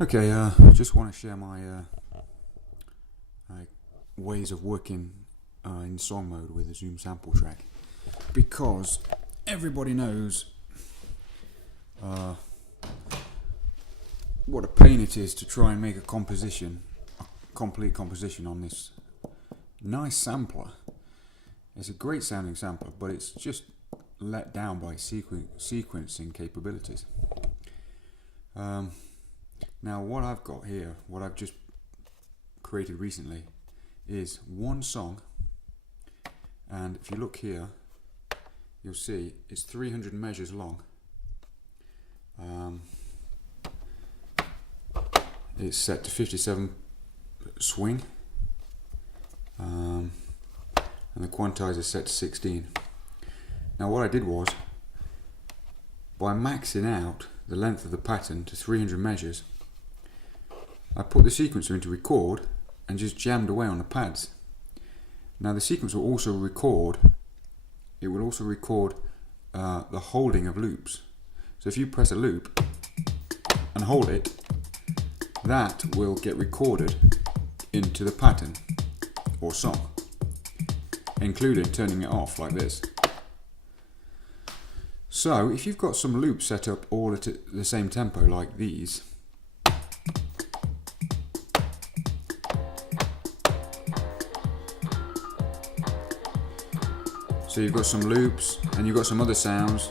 Okay, just want to share my ways of working in song mode with a Zoom Sampletrak, because everybody knows what a pain it is to try and make a complete composition on this nice sampler. It's a great sounding sampler, but it's just let down by sequencing capabilities. Now what I've got here, what I've just created recently, is one song, and if you look here you'll see it's 300 measures long. It's set to 57 swing, and the quantize is set to 16. Now what I did was, by maxing out the length of the pattern to 300 measures, I put the sequencer into record and just jammed away on the pads. Now the sequencer will also record, the holding of loops. So if you press a loop and hold it, that will get recorded into the pattern or song, including turning it off like this. So if you've got some loops set up all at the same tempo like these, so you've got some loops and you've got some other sounds.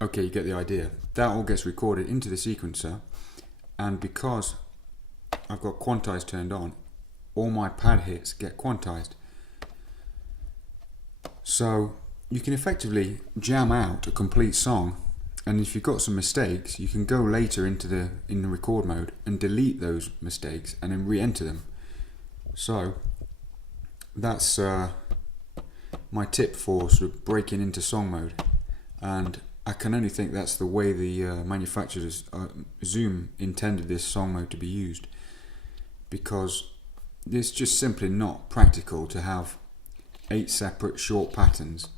Okay, you get the idea. That all gets recorded into the sequencer, and because I've got quantize turned on, all my pad hits get quantized. So you can effectively jam out a complete song, and if you've got some mistakes, you can go later in the record mode and delete those mistakes and then re-enter them. So that's my tip for sort of breaking into song mode, and I can only think that's the way the manufacturers, Zoom, intended this song mode to be used, because it's just simply not practical to have 8 separate short patterns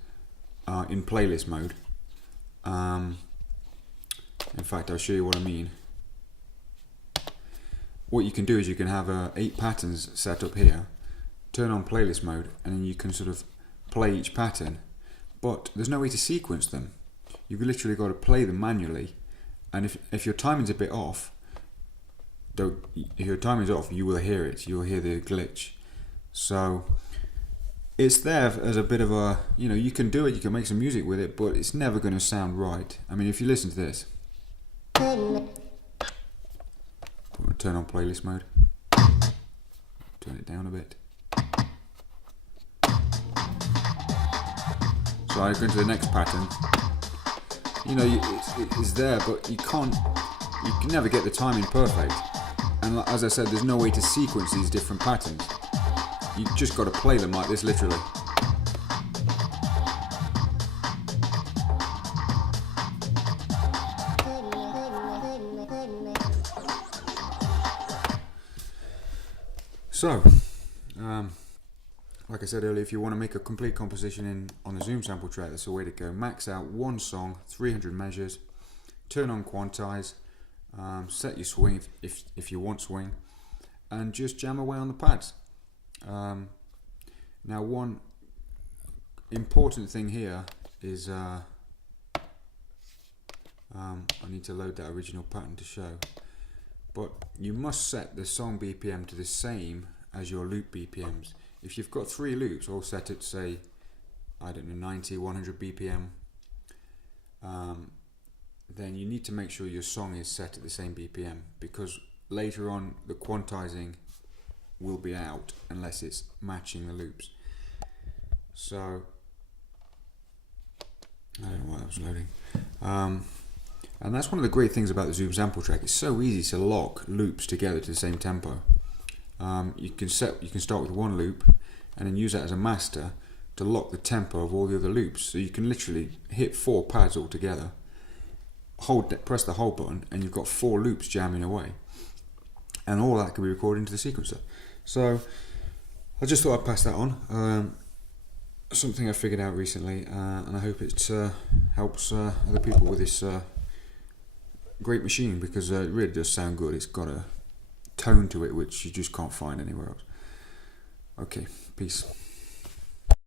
in playlist mode. In fact, I'll show you what I mean. What you can do is you can have 8 patterns set up here, turn on playlist mode, and then you can sort of play each pattern, but there's no way to sequence them. You've literally got to play them manually, and if your timing's a bit off, if your timing's off, you will hear it. You'll hear the glitch. So it's there as a bit of a, you can do it, you can make some music with it, but it's never going to sound right. I mean, if you listen to this, turn on playlist mode, turn it down a bit. So I go into the next pattern. It's there, but you can never get the timing perfect. And as I said, there's no way to sequence these different patterns. You just got to play them like this, literally. So, like I said earlier, if you want to make a complete composition on the Zoom Sampletrak, that's the way to go. Max out one song, 300 measures, turn on quantize, set your swing if you want swing, and just jam away on the pads. Now, one important thing here is I need to load that original pattern to show, but you must set the song BPM to the same as your loop BPMs. If you've got 3 loops all set at, say, 90, 100 BPM, then you need to make sure your song is set at the same BPM, because later on the quantizing will be out unless it's matching the loops. So I don't know why that was loading. And that's one of the great things about the Zoom Sampletrak. It's so easy to lock loops together to the same tempo. You can start with one loop and then use that as a master to lock the tempo of all the other loops. So you can literally hit 4 pads all together, press the hold button, and you've got 4 loops jamming away, and all that can be recorded into the sequencer. So I just thought I'd pass that on. Something I figured out recently, and I hope it helps other people with this great machine, because it really does sound good. It's got a tone to it which you just can't find anywhere else. Okay, peace.